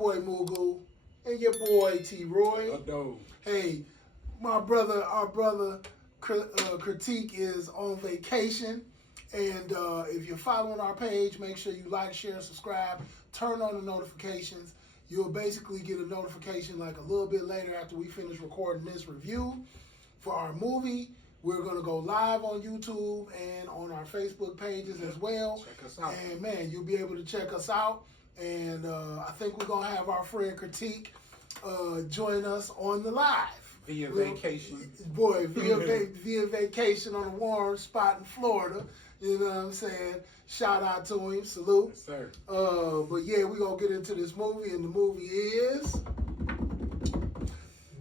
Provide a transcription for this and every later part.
boy Mugu and your boy T Roy. Hey, our brother Critique is on vacation. And if you're following our page, make sure you like, share, subscribe, turn on the notifications. You'll basically get a notification like a little bit later after we finish recording this review for our movie. We're going to go live on YouTube and on our Facebook pages as well. Check us out. And, man, you'll be able to check us out. And I think we're going to have our friend Critique join us on the live. Via vacation. Boy, via vacation on a warm spot in Florida. You know what I'm saying? Shout out to him. Salute. Yes, sir. But yeah, we're going to get into this movie, and the movie is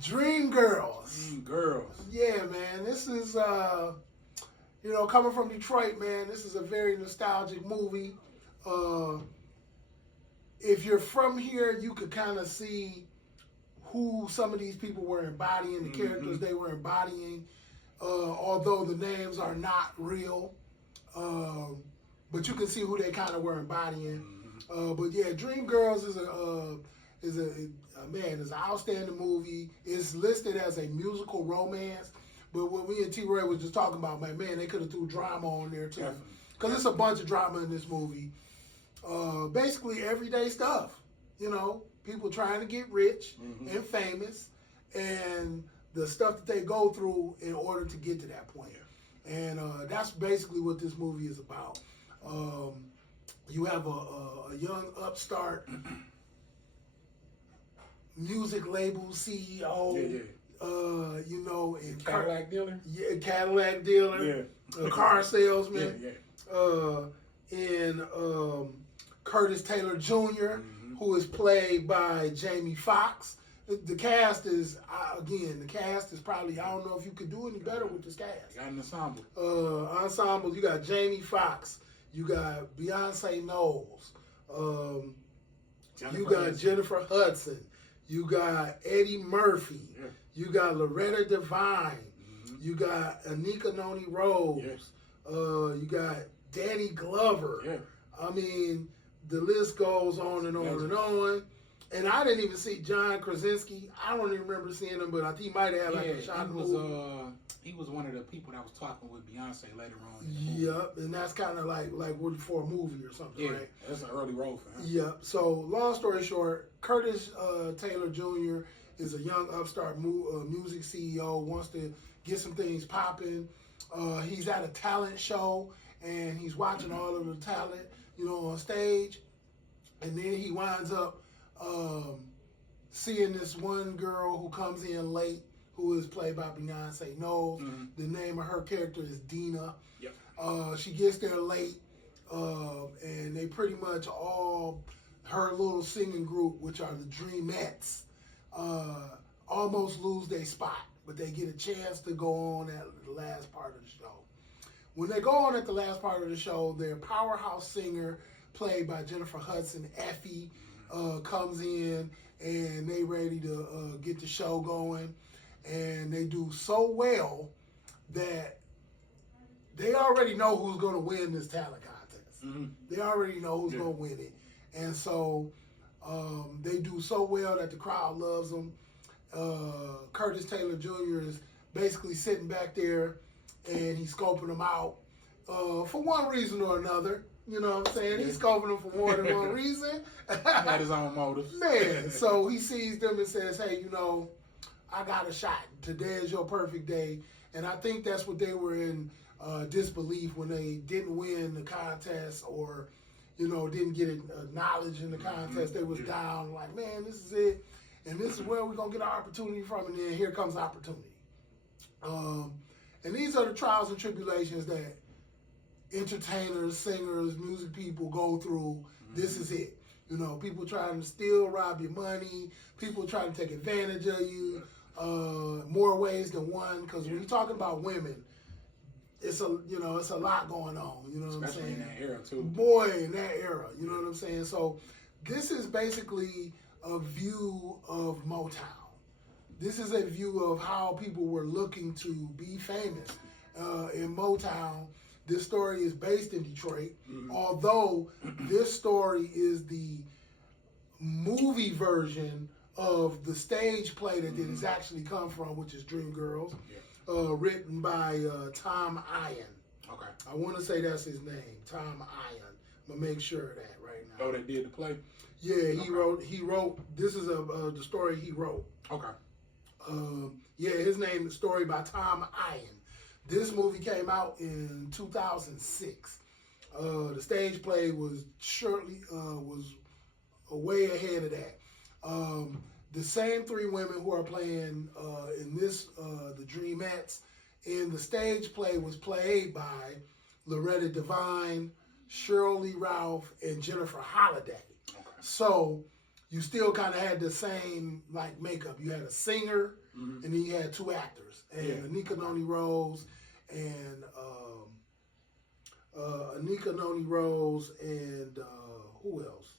Dreamgirls. Dreamgirls. Yeah, man. This is, coming from Detroit, man, this is a very nostalgic movie. If you're from here, you could kind of see who some of these people were embodying, the characters they were embodying, although the names are not real. But you can see who they kind of were embodying. But yeah, Dreamgirls is an outstanding movie. It's listed as a musical romance. But what me and T. Ray was just talking about, man, they could have threw drama on there too. Because it's a bunch of drama in this movie. Basically everyday stuff. You know, people trying to get rich and famous, and the stuff that they go through in order to get to that point. And that's basically what this movie is about. You have a young upstart music label CEO, and Cadillac dealer? Yeah, Cadillac dealer, a car salesman, and Curtis Taylor Jr., who is played by Jamie Foxx. The cast is, probably, I don't know if you could do any better with this cast. You got an ensemble, you got Jamie Foxx, you got Beyoncé Knowles, you got Jennifer Hudson, you got Eddie Murphy, you got Loretta Devine, you got Anika Noni Rose, you got Danny Glover. I mean, the list goes on and on and on. And I didn't even see John Krasinski. I don't even remember seeing him, but I think he might have had a shot in the movie. He was one of the people that was talking with Beyonce later on. Yep, and that's kind of like for a movie or something, right? That's an early role for him. Yep. So long story short, Curtis Taylor Jr. is a young upstart music CEO, wants to get some things popping. He's at a talent show, and he's watching all of the talent, on stage, and then he winds up seeing this one girl who comes in late, who is played by Beyoncé Knowles. The name of her character is Dina. She gets there late, and they pretty much all, her little singing group, which are the Dreamettes, almost lose their spot, but they get a chance to go on at the last part of the show. When they go on at the last part of the show, their powerhouse singer, played by Jennifer Hudson, Effie, comes in, and they ready to get the show going. And they do so well that they already know who's going to win this talent contest. They already know who's going to win it. And so they do so well that the crowd loves them. Curtis Taylor Jr. is basically sitting back there, and he's scoping them out for one reason or another. You know what I'm saying? He's scoping them for more than one reason. He had his own motives. Man, so he sees them and says, hey, I got a shot. Today is your perfect day. And I think that's what they were in disbelief when they didn't win the contest, or, didn't get acknowledged in the contest. They was down like, man, this is it. And this is where we're going to get our opportunity from. And then here comes opportunity. And these are the trials and tribulations that entertainers, singers, music people go through. This is it. People trying to steal, rob your money. People trying to take advantage of you. More ways than one. Because when you're talking about women, it's a lot going on. You know what I'm saying? Especially in that era too. Boy, in that era. You know what I'm saying? So this is basically a view of Motown. This is a view of how people were looking to be famous in Motown. This story is based in Detroit, although this story is the movie version of the stage play that it has actually come from, which is Dreamgirls, written by Tom Ian. Okay. I want to say that's his name, Tom Ian. I'm gonna make sure of that right now. Oh, they did the play. Yeah, he wrote. This is the story he wrote. Okay. Yeah, his name is story by Tom Ian. This movie came out in 2006. The stage play was way ahead of that. The same three women who are playing in this, the Dreamettes, in the stage play was played by Loretta Devine, Shirley Ralph, and Jennifer Holliday. Okay. So you still kind of had the same like makeup. You had a singer, and then you had two actors, and Anika Noni Rose and who else?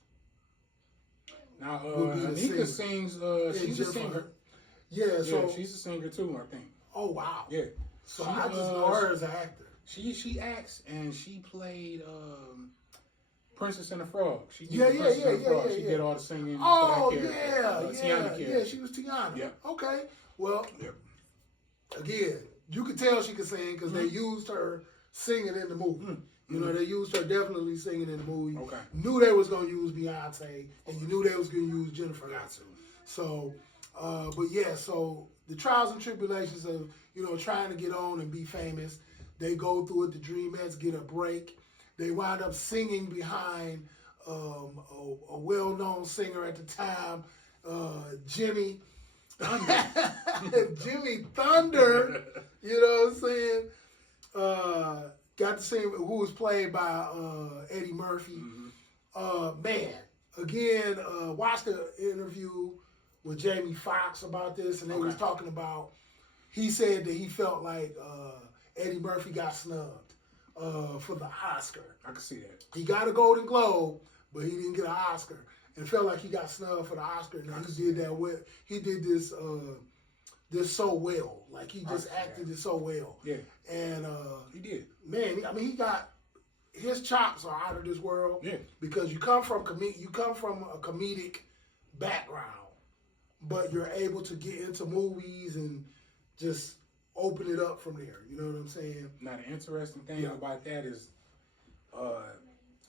Now Anika sings. She's a singer. Yeah, so she's a singer too, I think. Oh wow. Yeah. So I just know her as an actor. She acts and she played Princess and the Frog. She did She did all the singing. Oh for that character. yeah, she was Tiana. Yeah. Okay. Well, again, you could tell she could sing because they used her singing in the movie. You know, they used her definitely singing in the movie. Okay. Knew they was gonna use Beyonce, and you knew they was gonna use Jennifer Hudson. So, but yeah, so the trials and tribulations of trying to get on and be famous. They go through it. The Dreamettes get a break. They wind up singing behind a well-known singer at the time, Jimmy Jimmy Thunder. You know what I'm saying? Got to sing, who was played by Eddie Murphy. Man, again, watched the interview with Jamie Foxx about this, and they was talking about. He said that he felt like Eddie Murphy got snubbed for the Oscar. I can see that. He got a Golden Globe, but he didn't get an Oscar, and felt like he got snubbed for the Oscar. Now he did that with this so well, like he just acted it so well. Yeah, and he did. Man, I mean, he got his chops are out of this world. Yeah, because you come from a comedic background, but you're able to get into movies and just open it up from there. You know what I'm saying? Now, the interesting thing about that is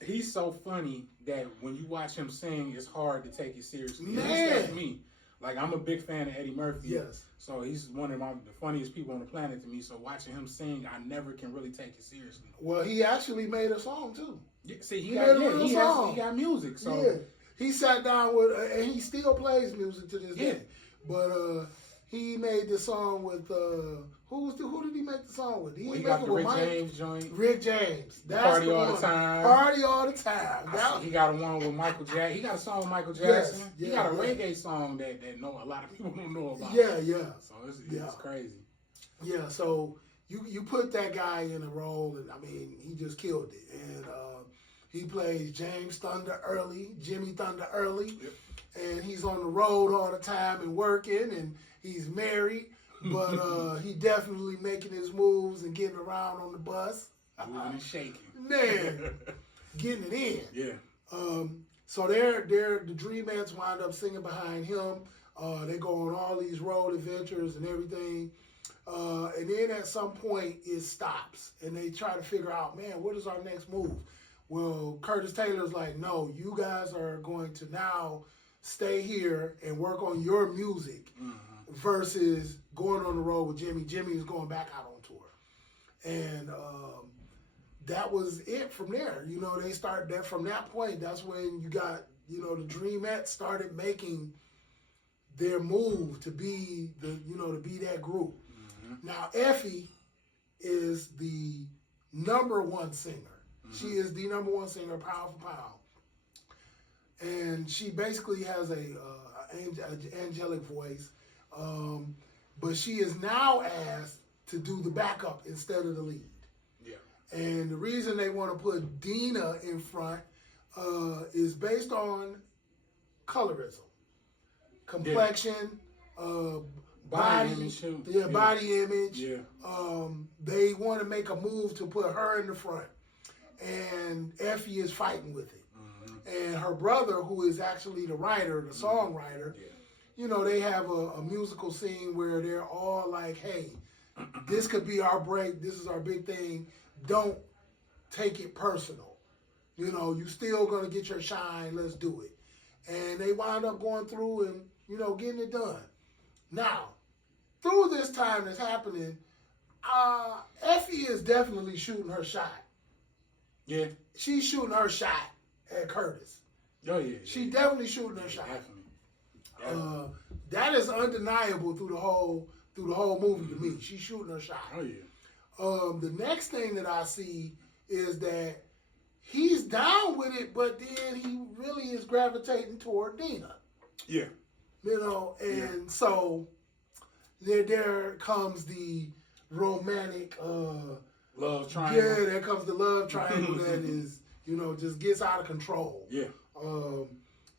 he's so funny that when you watch him sing, it's hard to take it seriously. Man. That's me. Like, I'm a big fan of Eddie Murphy. Yes. So he's one of the funniest people on the planet to me. So watching him sing, I never can really take it seriously. Well, he actually made a song, too. Yeah, see, he got music. So yeah. He sat down with, and he still plays music to this day. But he made the song with who did he make the song with? He got the Rick James joint. Rick James. That's Party the all one. the time. Party all the time. He got one with Michael Jackson. He got a song with Michael Jackson. Yes, he got a reggae song that a lot of people don't know about. Yeah. So it's crazy. Yeah. So you put that guy in a role, and I mean, he just killed it. And he plays Jimmy Thunder Early, and he's on the road all the time and working, and he's married. But he definitely making his moves and getting around on the bus. Moving and shaking. Man, getting it in. Yeah. So the Dreamettes wind up singing behind him. They go on all these road adventures and everything. And then at some point it stops. And they try to figure out, man, what is our next move? Well, Curtis Taylor's like, no, you guys are going to now stay here and work on your music. Versus going on the road with Jimmy. Jimmy is going back out on tour. And that was it from there. You know, they started that from that point. That's when you got, the Dreamettes started making their move to be that group. Now, Effie is the number one singer. She is the number one singer, pound for pound. And she basically has a angelic voice. But she is now asked to do the backup instead of the lead. Yeah. And the reason they want to put Dina in front is based on colorism, complexion, body image. Yeah. They want to make a move to put her in the front, and Effie is fighting with it. and her brother, who is actually the writer, the songwriter. Yeah. You know, they have a musical scene where they're all like, hey, this could be our break. This is our big thing. Don't take it personal. You know, you still going to get your shine. Let's do it. And they wind up going through and, you know, getting it done. Now, through this time that's happening, Effie is definitely shooting her shot. Yeah. She's shooting her shot at Curtis. Oh, yeah. She definitely shooting her shot. Definitely. That is undeniable through the whole movie to me. She's shooting her shot. Oh yeah. The next thing that I see is that he's down with it, but then he really is gravitating toward Dina. Yeah. You know, and so there comes the romantic love triangle. Yeah, there comes the love triangle that is, you know, just gets out of control. Yeah.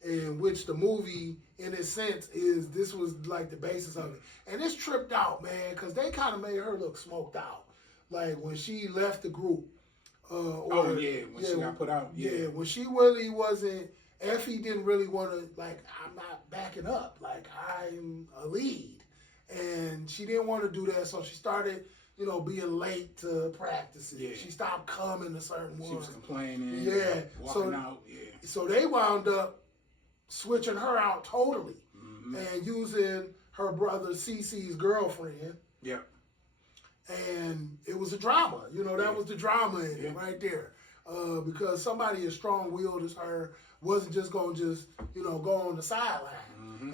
In which the movie, in its sense, this was like the basis of it. And it's tripped out, man, because they kind of made her look smoked out. Like when she left the group. When she got put out. Yeah, when she really wasn't, Effie didn't really want to, like, I'm not backing up. Like, I'm a lead. And she didn't want to do that, so she started, you know, being late to practices. Yeah. She stopped coming to certain ones. She was complaining. Yeah. Walking out. Yeah. So they wound up switching her out totally and using her brother Cece's girlfriend. Yeah. And it was a drama. You know, that was the drama in it right there. Because somebody as strong-willed as her wasn't just going to go on the sideline.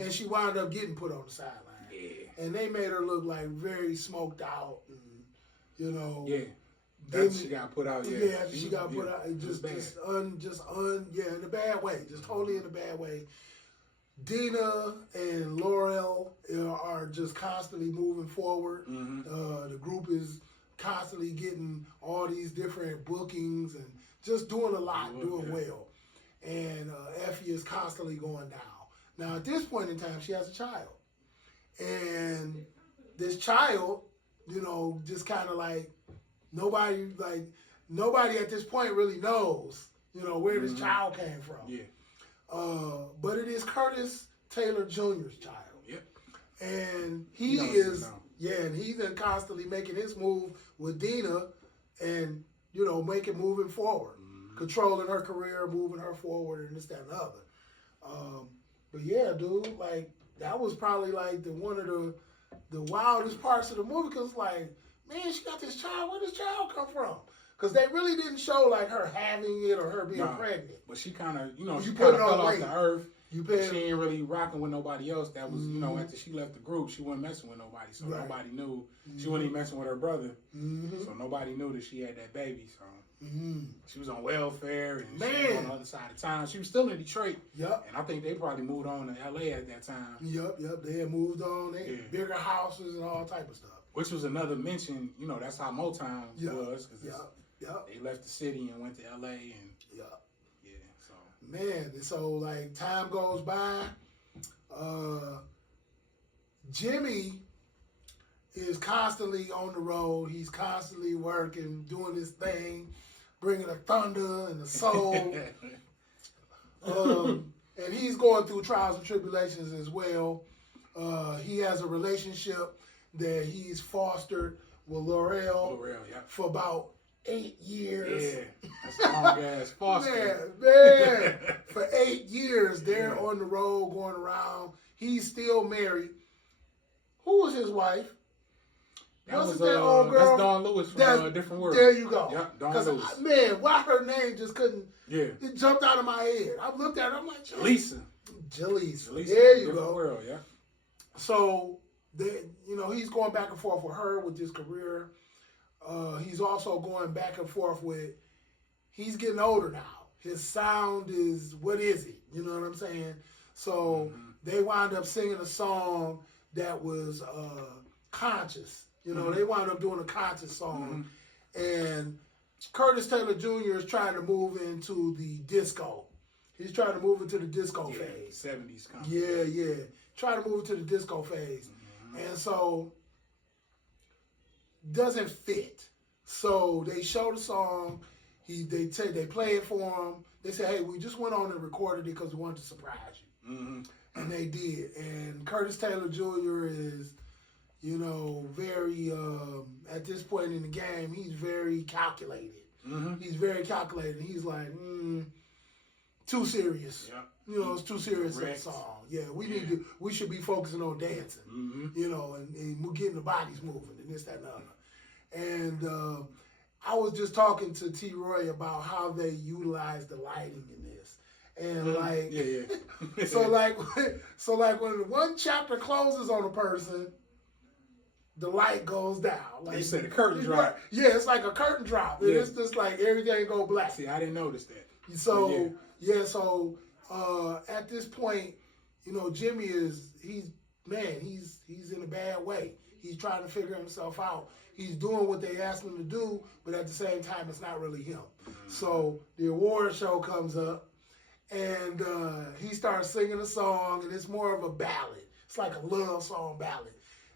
And she wound up getting put on the sideline. Yeah. And they made her look like very smoked out and, you know. Yeah. After she got put out, yeah. After she got put out, just in a bad way, just totally in a bad way. Dina and Laurel are just constantly moving forward. The group is constantly getting all these different bookings and just doing a lot, doing well. And Effie is constantly going down. Now, at this point in time, she has a child. And this child, you know, just kind of like, Nobody at this point really knows, you know, where this child came from. Yeah. But it is Curtis Taylor Jr.'s child. Yep. And he's been constantly making his move with Dina and, you know, moving forward. Controlling her career, moving her forward, and this, that, and the other. But yeah, dude, like, that was probably like one of the wildest parts of the movie, because like, man, she got this child. Where does this child come from? Because they really didn't show like her having it or her being pregnant. But she kind of, you know, she kind of fell off the earth. She ain't really rocking with nobody else. That was, you know, after she left the group, she wasn't messing with nobody. So nobody knew. She wasn't even messing with her brother. So nobody knew that she had that baby. So she was on welfare and she was on the other side of town. She was still in Detroit. Yep. And I think they probably moved on to L.A. at that time. Yep. They had moved on. They had bigger houses and all type of stuff. Which was another mention, you know, that's how Motown was. They left the city and went to L.A. and so. Man, so like time goes by, Jimmy is constantly on the road. He's constantly working, doing his thing, bringing the thunder and the soul. And he's going through trials and tribulations as well. He has a relationship that he's fostered with Laurel for about 8 years. Yeah, that's a long ass foster. Man, for 8 years they're on the road going around. He's still married. Who was his wife? That's Dawn Lewis from A Different World. There you go. Yep, Dawn Lewis. Man, why her name just couldn't. Yeah. It jumped out of my head. I looked at her. I'm like, Jaleesa. There you go. World, yeah. So. He's going back and forth with her with his career. He's also going back and forth with, he's getting older now. His sound is, what is it? You know what I'm saying? So they wind up singing a song that was conscious. You know, they wound up doing a conscious song. And Curtis Taylor Jr. is trying to move into the disco. He's trying to move into the disco phase. 70s kind of. Yeah. Trying to move into the disco phase. And so, doesn't fit. So they show the song. They play it for him. They say, hey, we just went on and recorded it because we wanted to surprise you. Mm-hmm. And they did. And Curtis Taylor Jr. is, very, at this point in the game, he's very calculated. Mm-hmm. He's very calculated. He's like, too serious. Yeah. It's too serious of a song. Yeah, we should be focusing on dancing, and we're getting the bodies moving and this, that, and the other. And I was just talking to T. Roy about how they utilize the lighting in this. And so when one chapter closes on a person, the light goes down. Like you said, a curtain drop. Yeah, it's like a curtain drop. Yeah. It's just like everything go black. See, I didn't notice that. So at this point, Jimmy he's in a bad way. He's trying to figure himself out. He's doing what they asked him to do, but at the same time, it's not really him. Mm-hmm. So the award show comes up, and he starts singing a song, and it's more of a ballad. It's like a love song ballad.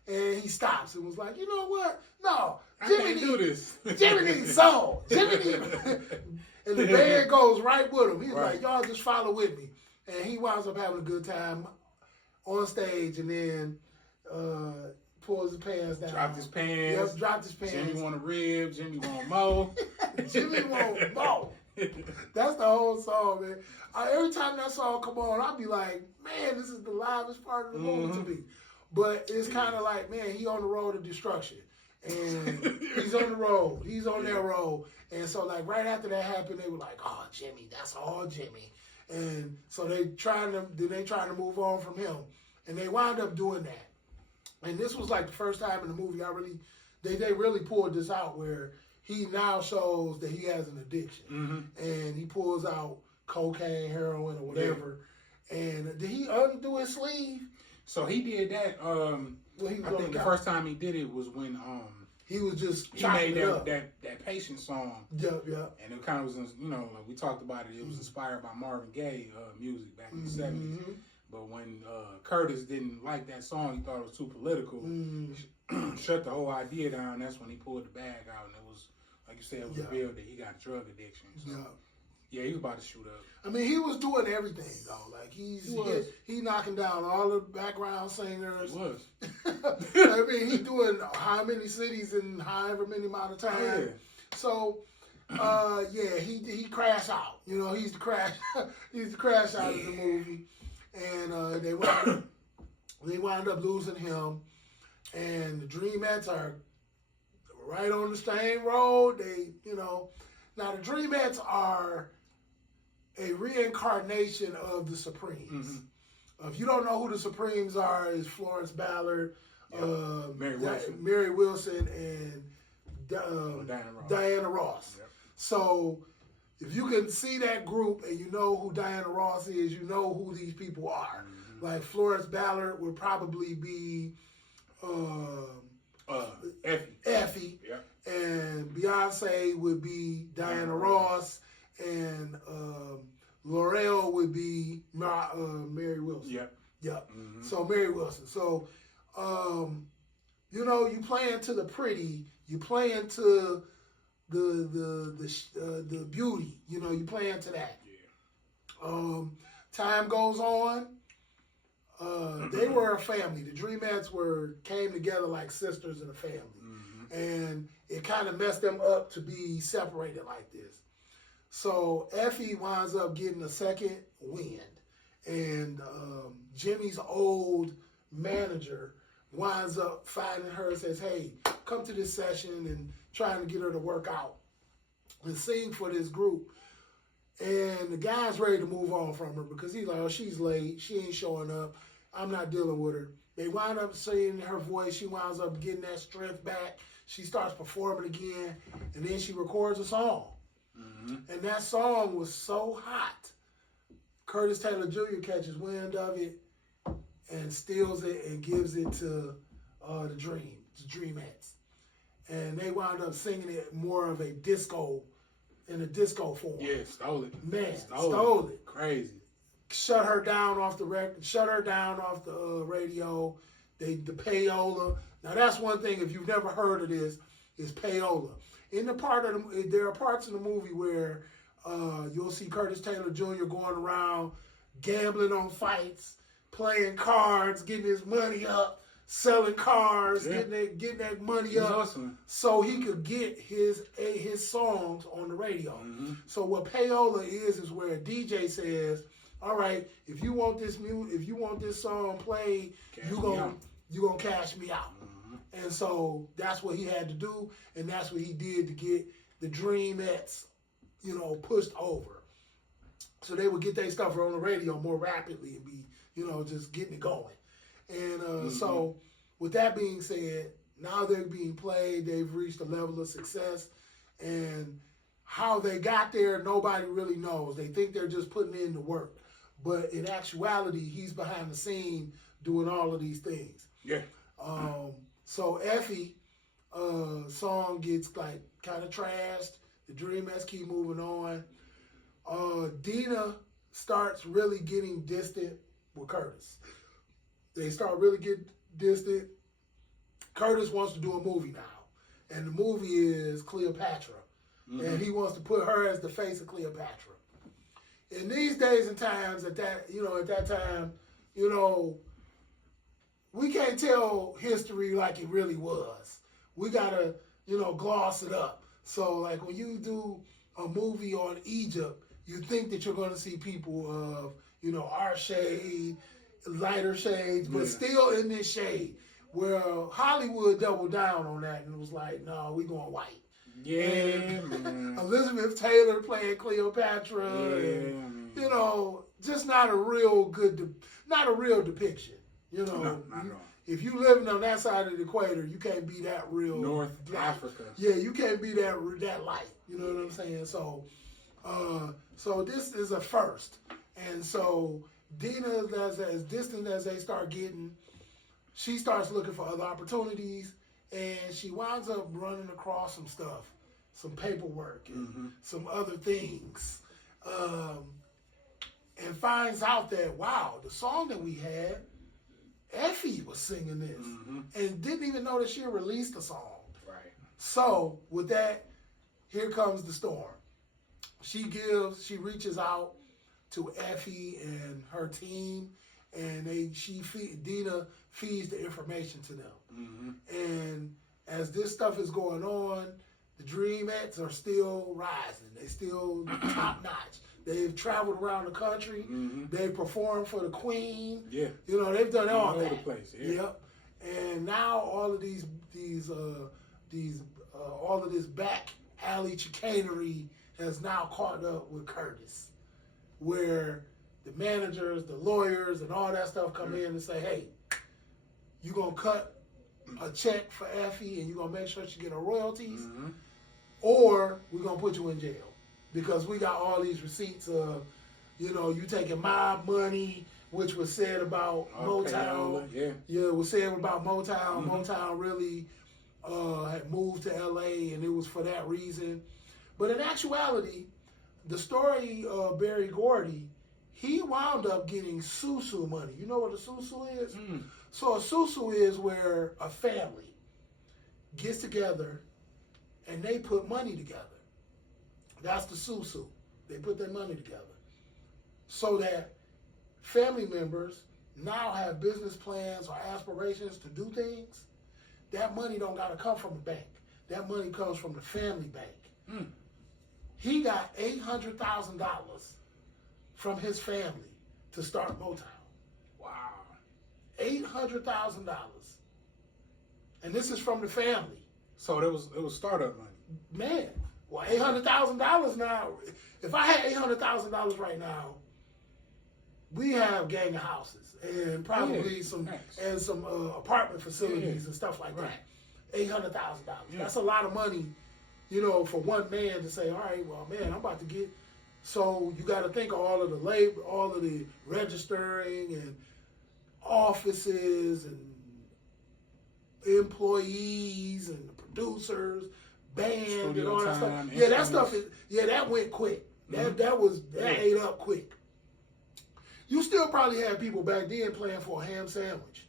And he stops and was like, you know what? No, Jimmy do this. Jimmy needs soul. Jimmy needs. And the band goes right with him. He's like, y'all just follow with me. And he winds up having a good time on stage, and then pulls his pants down. Dropped his pants. Yep, dropped his pants. Jimmy want a rib. Jimmy want more. Jimmy want more. That's the whole song, man. Every time that song come on, I'll be like, man, this is the livest part of the movie to me. But it's kind of like, man, he on the road to destruction. And he's on the road. He's on that road. And so, like, right after that happened, they were like, oh, Jimmy, that's all Jimmy. And so they trying to move on from him. And they wound up doing that. And this was like the first time in the movie they really pulled this out, where he now shows that he has an addiction. Mm-hmm. And he pulls out cocaine, heroin, or whatever. Yeah. And did he undo his sleeve? So he did that. I think the first time he did it was when he was just he made that patient song. Yep. And it kind of was, like we talked about it. It was inspired by Marvin Gaye music back in the '70s. But when Curtis didn't like that song, he thought it was too political. Shut the whole idea down. That's when he pulled the bag out, and it was, like you said, it was revealed that he got a drug addiction. So, yeah, he was about to shoot up. I mean, he was doing everything though. Like he knocking down all the background singers. He was. I mean, he doing how many cities in however many amount of time. Yeah. So, he crashed out. He's the crash. He's the crash out of the movie, and they wound up losing him. And the Dreamettes are right on the same road. Now the Dreamettes are a reincarnation of the Supremes. Mm-hmm. If you don't know who the Supremes are, it's Florence Ballard, Mary Wilson, and Diana Ross. Yep. So if you can see that group and you know who Diana Ross is, you know who these people are. Mm-hmm. Like Florence Ballard would probably be Effie. Yeah. And Beyonce would be Diana Ross, and L'Oreal would be Mary Wilson. Yep. Mm-hmm. So Mary Wilson. So, you play into the pretty, you play into the beauty. You play into that. Yeah. Time goes on. They were a family. The Dreamettes came together like sisters in a family. Mm-hmm. And it kind of messed them up to be separated like this. So Effie winds up getting a second wind. And Jimmy's old manager winds up finding her and says, hey, come to this session, and trying to get her to work out and sing for this group. And the guy's ready to move on from her because he's like, oh, she's late. She ain't showing up. I'm not dealing with her. They wind up singing her voice. She winds up getting that strength back. She starts performing again, and then she records a song. Mm-hmm. And that song was so hot. Curtis Taylor Jr. catches wind of it and steals it and gives it to the Dreamettes. And they wound up singing it more of a disco, in a disco form. Yeah, stole it. Man, stole it. Crazy. Shut her down off the record. Shut her down off the radio. The payola. Now that's one thing. If you've never heard of this, is payola, in the part of there are parts in the movie where you'll see Curtis Taylor Jr. going around gambling on fights, playing cards, getting his money up, selling cars, getting that money up, awesome. so he could get his songs on the radio. So what payola is where a DJ says, all right, if you want this song played, you gonna cash me out. And so that's what he had to do, and that's what he did to get the Dreamettes, pushed over. So they would get their stuff on the radio more rapidly and be, just getting it going. And so with that being said, now they're being played, they've reached a level of success, and how they got there, nobody really knows. They think they're just putting in the work. But in actuality, he's behind the scene doing all of these things. Yeah. So Effie song gets like kind of trashed. The Dreamettes keep moving on. Dina starts really getting distant with Curtis. They start really getting distant. Curtis wants to do a movie now, and the movie is Cleopatra, and he wants to put her as the face of Cleopatra. In these days and times, at that time, we can't tell history like it really was. We gotta, gloss it up. So, like when you do a movie on Egypt, you think that you're gonna see people of, our shade, lighter shades, but still in this shade. Well, Hollywood doubled down on that and was like, no, we going white. Yeah, man. Elizabeth Taylor playing Cleopatra. Just not a real depiction. No, not at all. If you living on that side of the equator, you can't be that real. North light. Africa. Yeah, you can't be that light. You know what I'm saying? So, so this is a first, and so Dina, as distant as they start getting, she starts looking for other opportunities, and she winds up running across some stuff, some paperwork, and some other things, and finds out that, wow, the song that we had, Effie was singing this, and didn't even know that she had released the song. Right. So with that, here comes the storm. She reaches out to Effie and her team, and Dina feeds the information to them. And as this stuff is going on, the Dreamettes are still rising. They still top notch. They've traveled around the country. They've performed for the Queen. Yeah. They've done all that. All the place. Yeah. Yep. And now all of all of this back alley chicanery has now caught up with Curtis, where the managers, the lawyers, and all that stuff come in and say, hey, you gonna cut a check for Effie and you gonna make sure she get her royalties, or we're gonna put you in jail. Because we got all these receipts of, you taking mob money, which was said about Motown. It was said about Motown. Motown really had moved to L.A., and it was for that reason. But in actuality, the story of Berry Gordy, he wound up getting susu money. You know what a susu is? So a susu is where a family gets together and they put money together. That's the susu. They put their money together so that family members now have business plans or aspirations to do things. That money don't got to come from the bank. That money comes from the family bank. He got $800,000 from his family to start Motown. Wow. $800,000. And this is from the family. So it was startup money. Man. Well, $800,000 now. If I had $800,000 right now, we have gang of houses and probably some apartment facilities and stuff like that. $800,000. That's a lot of money, for one man to say, all right, well, man, I'm about to get. So you got to think of all of the labor, all of the registering and offices and employees and the producers. Band and all that stuff. Yeah, that stuff that went quick. That ate up quick. You still probably had people back then playing for a ham sandwich.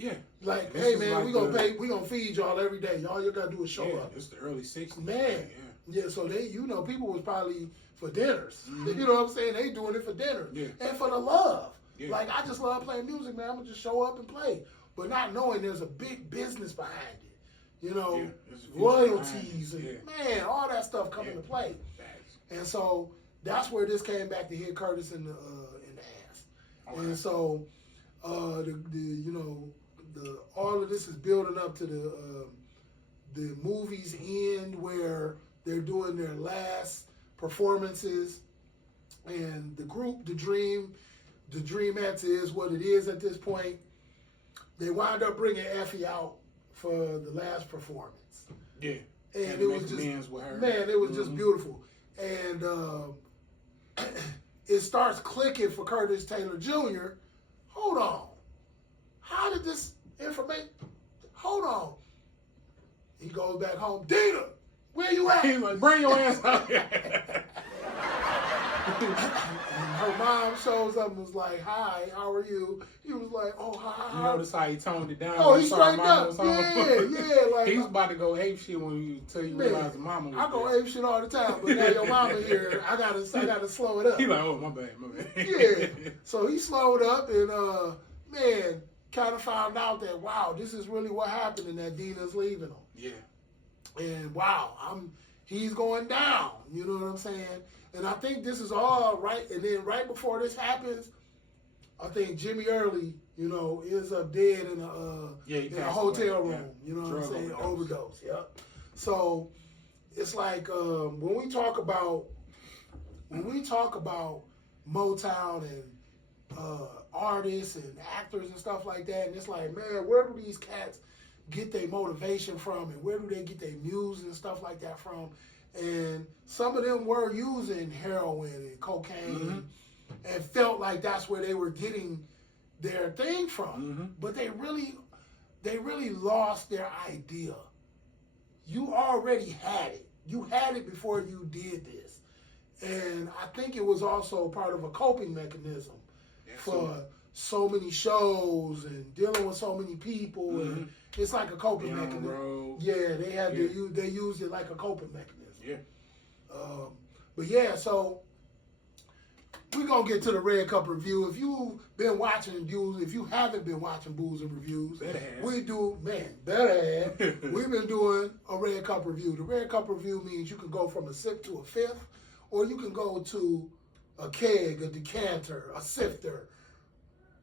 Yeah. Like, hey man, we gonna feed y'all every day. All you gotta do is show up. It's the early 60s. Man. Yeah, so they, people was probably for dinners. You know what I'm saying? They doing it for dinner. Yeah. And for the love. Yeah. Like, I just love playing music, man. I'm gonna just show up and play. But not knowing there's a big business behind it. Royalties and man, all that stuff come into play. And so that's where this came back to hit Curtis in the ass. Okay. And so all of this is building up to the movie's end where they're doing their last performances, and the group, the Dreamettes is what it is at this point. They wind up bringing Effie out for the last performance. Yeah. And it was just, man, it was just beautiful. And it starts clicking for Curtis Taylor Jr. Hold on. How did this information? Hold on. He goes back home. Dina, where you at? He's like, bring your ass out here. And her mom shows up and was like, hi, how are you? He was like, oh, hi. You notice how he toned it down? Oh, he straightened up. Yeah. Like, he was about to go ape shit until you realize the mama was I go ape shit all the time, but now your mama here, I gotta slow it up. He like, oh, my bad. Yeah. So he slowed up and, man, kind of found out that, wow, this is really what happened and that Dina's leaving him. Yeah. And wow, he's going down. You know what I'm saying? And I think this is all right. And then right before this happens, I think Jimmy Early, ends up dead in a hotel room. Yeah. You know what I'm saying? Overdose. Yep. So it's like when we talk about Motown and artists and actors and stuff like that, and it's like, man, where do these cats get their motivation from, and where do they get their music and stuff like that from? And some of them were using heroin and cocaine and felt like that's where they were getting their thing from. But they really lost their idea. You already had it. You had it before you did this. And I think it was also part of a coping mechanism for so many shows and dealing with so many people. And it's like a coping mechanism. Yeah, they had to they used it like a coping mechanism. Yeah. But yeah, so we're going to get to the Red Cup review. If you've been watching Booze, if you haven't been watching Booze and Reviews, we do, better have. We've been doing a Red Cup review. The Red Cup review means you can go from a sip to a fifth, or you can go to a keg, a decanter, a sifter,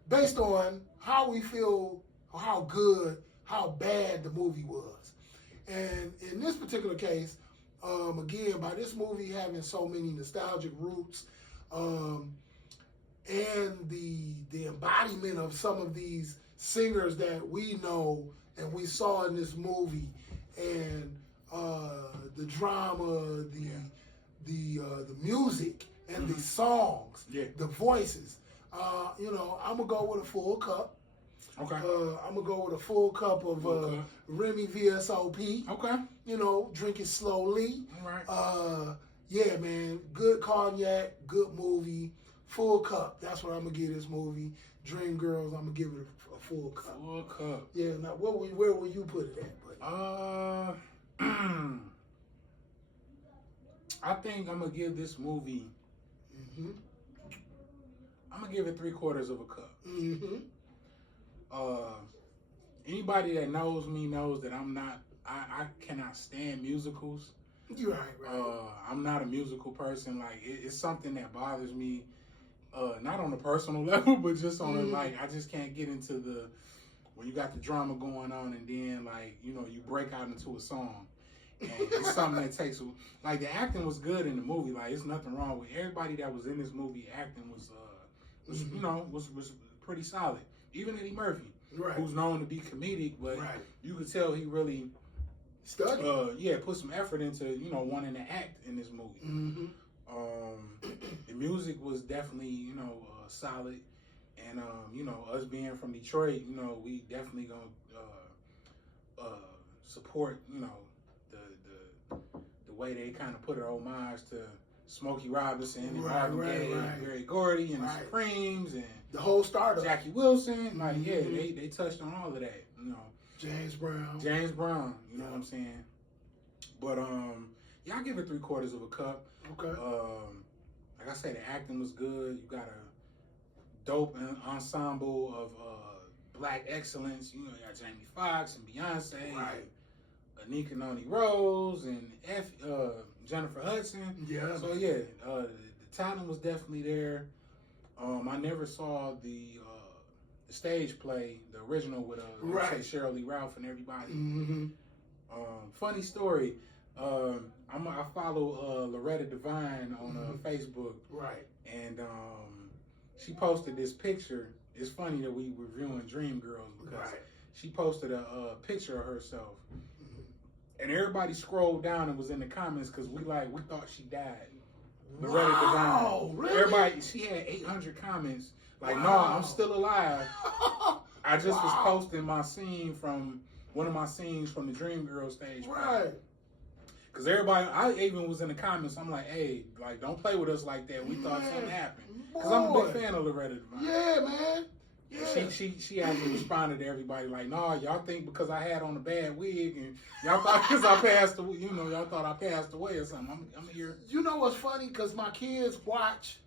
based on how we feel, or how good, how bad the movie was. And in this particular case, again, by this movie having so many nostalgic roots, and the embodiment of some of these singers that we know and we saw in this movie, and the drama, the music and the songs, the voices. I'm gonna go with a full cup. Okay. I'm gonna go with a full cup of Remy VSOP. Okay. Drink it slowly. All right. Yeah, man. Good cognac, good movie, full cup. That's what I'm gonna give this movie. Dreamgirls, I'm gonna give it a full cup. Full cup. Yeah. Now, where will you put it at, buddy? I think I'm gonna give this movie. I'm gonna give it 3/4 of a cup. Anybody that knows me knows that I cannot stand musicals. You're right. I'm not a musical person. Like, it's something that bothers me, not on a personal level, but just on a, like, I just can't get into when you got the drama going on and then, like, you break out into a song. And it's something that takes, like, the acting was good in the movie. Like, it's nothing wrong with everybody that was in this movie. Acting was pretty solid. Even Eddie Murphy, who's known to be comedic, but you could tell he really studied. Put some effort into wanting to act in this movie. The music was definitely solid, and us being from Detroit, we definitely gonna support the way they kind of put an homage to Smokey Robinson and Marvin Gaye, and Berry Gordy and the Supremes, and The whole startup. Jackie Wilson, like they touched on all of that, you know. James Brown, you know what I'm saying? But I give it 3/4 of a cup. Okay. Like I said, the acting was good. You got a dope ensemble of black excellence. You know, you got Jamie Foxx and Beyoncé, right? Anika Noni Rose and Jennifer Hudson. Yeah. So the talent was definitely there. I never saw the stage play, the original with say Sheryl Lee Ralph and everybody. Mm-hmm. Funny story. I follow Loretta Devine on Facebook. Right. And she posted this picture. It's funny that we reviewing Dreamgirls because she posted a picture of herself. And everybody scrolled down and was in the comments because we thought she died. Loretta Devine. Really? Everybody, she had 800 comments. Like, no, I'm still alive. I just was posting my scene from one of my scenes from the Dreamgirls stage. Right. Because everybody, I even was in the comments. I'm like, hey, like, don't play with us like that. We thought something happened. Because I'm a big fan of Loretta Devine. Yeah, man. Yeah. She actually responded to everybody like, "No, y'all think because I had on a bad wig and y'all thought because I passed away, y'all thought I passed away or something." I'm here. You know what's funny? Because my kids watch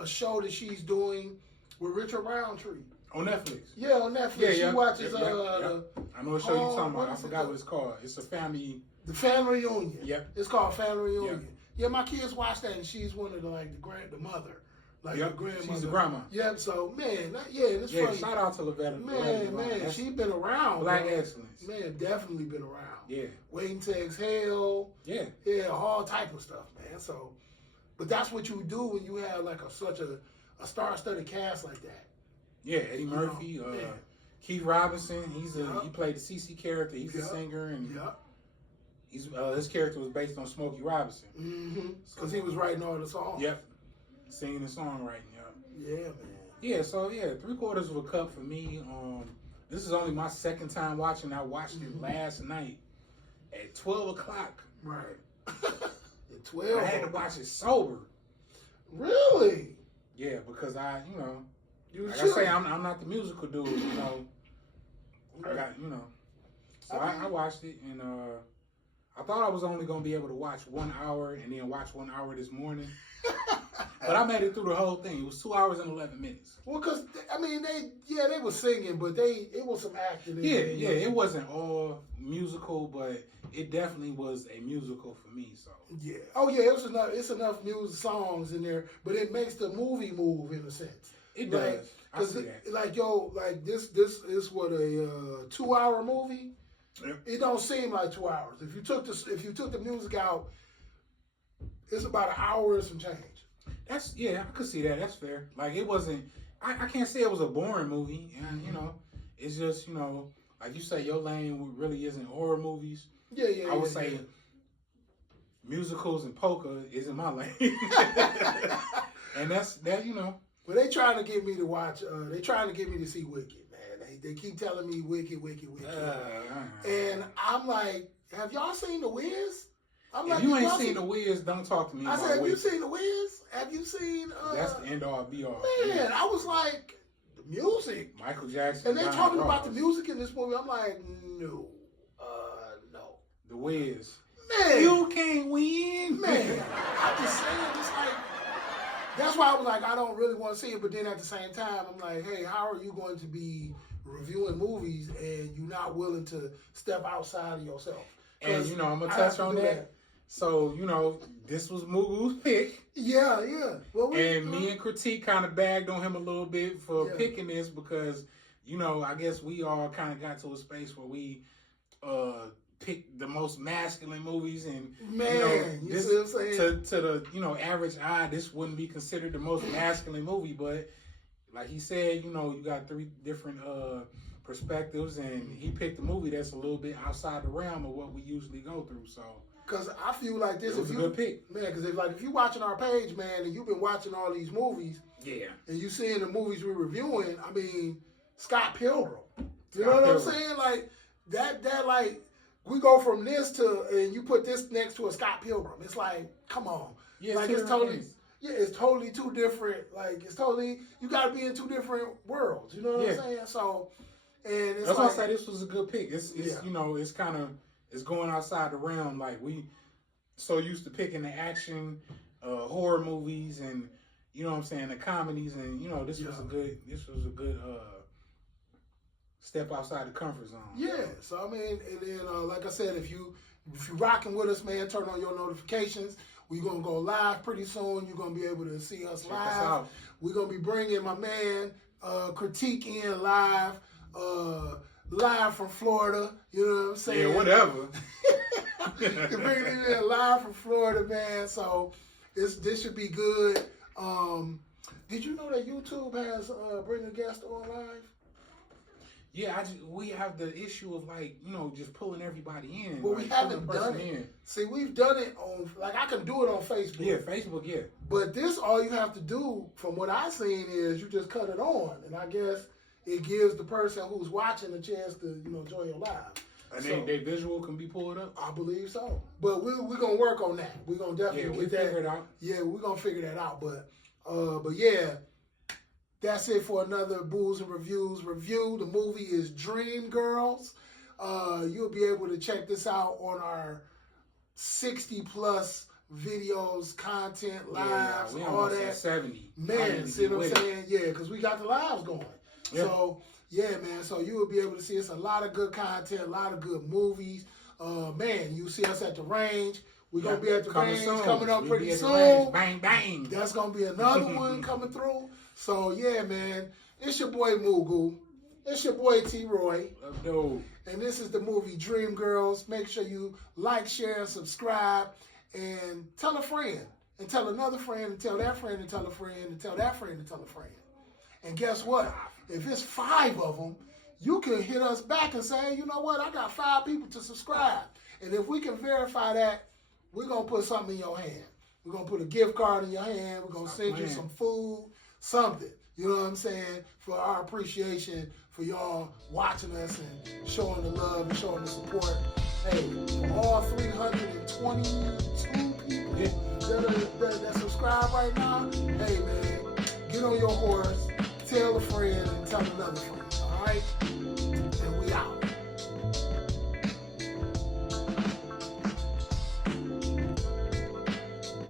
a show that she's doing with Richard Roundtree on Netflix. Yeah, on Netflix. She watches. I know what show you're talking about. I forgot what it's called. It's a family. The Family Reunion. Yep. It's called Family Reunion. Yeah, my kids watch that, and she's one of the the mother. Like the grandmother. She's the grandma. Yep, so, man, it's funny. Shout out to Loretta. Man, she's been around. Black excellence. Man, definitely been around. Yeah. Waiting to Exhale. Yeah. Yeah, all type of stuff, man. So, but that's what you do when you have such a star-studded cast like that. Yeah, Eddie Murphy, Keith Robinson. He played the CeCe character. He's a singer, and his character was based on Smokey Robinson. Mm-hmm. Because he was writing all the songs. Yep. Singing and songwriting, yeah, man. Yeah, so 3/4 of a cup for me. This is only my second time watching. I watched it last night at 12 o'clock. Right. At 12. I had to watch it sober. Really? Yeah, because I say, I'm not the musical dude. I got So I watched it and I thought I was only gonna be able to watch 1 hour and then watch 1 hour this morning. But I made it through the whole thing. It was 2 hours and 11 minutes. Well, because, they were singing, but it was some acting. Yeah, it wasn't all musical, but it definitely was a musical for me, so. Yeah. Oh, yeah, it's enough music songs in there, but it makes the movie move in a sense. It does. I see that. This is what, a 2 hour movie? Yep. It don't seem like 2 hours. If you took the music out, it's about an hour and some change. I could see that. That's fair. Like, it wasn't. I can't say it was a boring movie. And it's just like you say, your lane really isn't horror movies. Yeah. I would say musicals and polka isn't my lane. And that's that. But they trying to get me to watch. They trying to get me to see Wicked, man. They keep telling me Wicked. And I'm like, have y'all seen The Wiz? I'm if you ain't seen The Wiz, don't talk to me about I said, have you Wicked. seen The Wiz? Have you seen... That's the end-all, be-all. Man, I was like, the music. Michael Jackson. And they talking about the music in this movie. I'm like, no. No. The Wiz. Man. You can't win. Man. I'm just saying, it's like... That's why I was like, I don't really want to see it. But then at the same time, I'm like, hey, how are you going to be reviewing movies and you're not willing to step outside of yourself? And, I'm going to touch on that. So, this was Mugu's pick. Yeah. Well, me and Critique kind of bagged on him a little bit for picking this because, I guess we all kind of got to a space where we picked the most masculine movies. And, you see what I'm saying? To the, average eye, this wouldn't be considered the most masculine movie. But like he said, you got 3 different perspectives, and he picked a movie that's a little bit outside the realm of what we usually go through. So, because I feel like this was a good pick, man. Because if you're watching our page, man, and you've been watching all these movies, and you seeing the movies we're reviewing, I mean, Scott Pilgrim. You know what I'm saying? Like that like we go from this to, and you put this next to a Scott Pilgrim. It's like, come on, yeah, like it's totally. Yeah, it's totally two different. Like it's totally you got to be in two different worlds. You know what I'm saying? So, and it's that's why I say this was a good pick. It's you know it's kind of it's going outside the realm. Like we so used to picking the action, horror movies, and you know what I'm saying the comedies, and you know this was a good step outside the comfort zone. Yeah. So I mean, and then like I said, if you rocking with us, man, turn on your notifications. We're going to go live pretty soon. You're going to be able to see us live. We're going to be bringing my man Critique in live from Florida. You know what I'm saying? Yeah, whatever. You're bringing him in live from Florida, man. So this should be good. Did you know that YouTube has bring a guest on live? Yeah, we have the issue of like, you know, just pulling everybody in. Well, like, we haven't done it. In. See, we've done it on, like I can do it on Facebook. Yeah, Facebook, yeah. But this, all you have to do, from what I've seen, is you just cut it on. And I guess it gives the person who's watching a chance to, you know, enjoy your live. And so, they visual can be pulled up? I believe so. But we're going to work on that. We're going to definitely get that. Figure it out. Yeah, we're going to figure that out. But yeah. That's it for another Booze and Reviews review. The movie is Dreamgirls. You'll be able to check this out on our 60+ videos, content, lives, we all that. At 70. Man, see what I'm saying? Yeah, because we got the lives going. Yeah. So, yeah, man. So you will be able to see us a lot of good content, a lot of good movies. Man, you see us at the range. We're going to be at the range coming up pretty soon. Bang, bang. That's going to be another one coming through. So, yeah, man, it's your boy Mugu. It's your boy T-Roy. And this is the movie Dreamgirls. Make sure you like, share, and subscribe. And tell a friend. And tell another friend. And tell that friend. And tell a friend. And tell that friend. And tell a friend. And guess what? If it's 5 of them, you can hit us back and say, you know what? I got 5 people to subscribe. And if we can verify that, we're going to put something in your hand. We're going to put a gift card in your hand. We're going to send you some food. Something, you know what I'm saying, for our appreciation for y'all watching us and showing the love and showing the support. Hey, for all 322 people that subscribe right now, hey man, get on your horse, tell a friend, and tell another friend, all right?